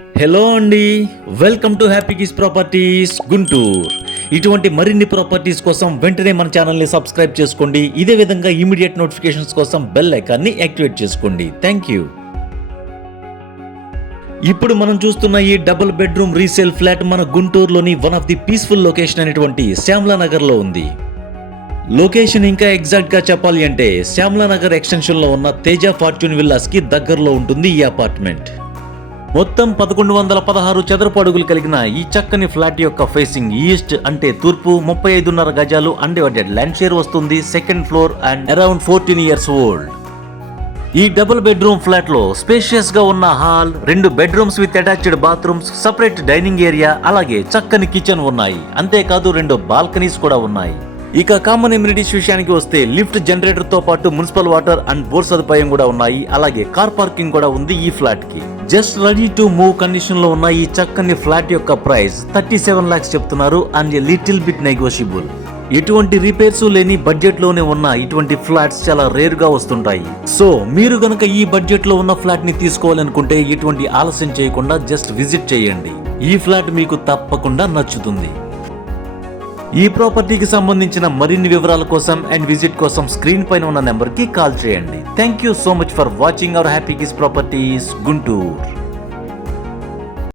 Hello అండి, welcome to happy kiss properties Guntur. ఇటువంటి మరిన్ని ప్రాపర్టీస్ కోసం వెంటనే మన ఛానల్ని సబ్స్క్రైబ్ చేసుకోండి. ఇదే విధంగా ఇమీడియట్ నోటిఫికేషన్స్ కోసం బెల్ ఐకాన్ని యాక్టివేట్ చేసుకోండి. Thank you. ఇప్పుడు మనం చూస్తున్న ఈ డబుల్ బెడ్రూమ్ రీసేల్ ఫ్లాట్ మన గుంటూరులోని one of the peaceful location అయినటువంటి శ్యామలా నగర్లో ఉంది. లొకేషన్ ఇంకా ఎగ్జాక్ట్ గా చెప్పాలి అంటే శ్యామలా నగర్ ఎక్స్టెన్షన్ లో ఉన్న తేజ ఫార్చ్యూన్ విల్లాస్ కి దగ్గరలో ఉంటుంది ఈ అపార్ట్మెంట్. మొత్తం 1116 చదరపు అడుగులు కలిగిన ఈ చక్కని ఫ్లాట్ యొక్క ఫేసింగ్ ఈస్ట్ అంటే తూర్పు 35.5 గజాలు అన్డివైడెడ్ ల్యాండ్ షేర్ వస్తుంది. Second floor and around 14 years old. ఈ డబుల్ బెడ్రూమ్ ఫ్లాట్ లో స్పేషియస్ గా ఉన్న hall, 2 bedrooms with attached bathrooms, separate dining area, అలాగే చక్కని కిచెన్ ఉన్నాయి. అంతేకాదు 2 బాల్కనీస్ కూడా ఉన్నాయి. ఇక కామన్ ఎమ్యూనిటీస్ విషయానికి వస్తే లిఫ్ట్, జనరేటర్ తో పాటు మున్సిపల్ వాటర్ అండ్ బోర్ సదుపాయం కూడా ఉన్నాయి. అలాగే కార్ పార్కింగ్ కూడా ఉంది ఈ ఫ్లాట్ కి. Just ready to move condition లో ఉన్న ఈ చక్కని ఫ్లాట్ యొక్క ప్రైస్ 37 lakhs చెప్తున్నారు and a little bit negotiable. ఎటువంటి రిపేర్స్ లేని బడ్జెట్ లోనే ఉన్న ఇటువంటి ఫ్లాట్స్ చాలా రేర్ గా వస్తుంటాయి. సో మీరు గనక ఈ బడ్జెట్ లో ఉన్న ఫ్లాట్ ని తీసుకోవాలనుకుంటే ఎటువంటి ఆలస్యం చేయకుండా జస్ట్ విజిట్ చేయండి. ఈ ఫ్లాట్ మీకు తప్పకుండా నచ్చుతుంది. ఈ ప్రాపర్టీకి సంబంధించిన మరిన్ని వివరాల కోసం అండ్ విజిట్ కోసం స్క్రీన్ పైన ఉన్న నెంబర్ కి కాల్ చేయండి. Thank you so much for watching our happy kiss properties Guntur.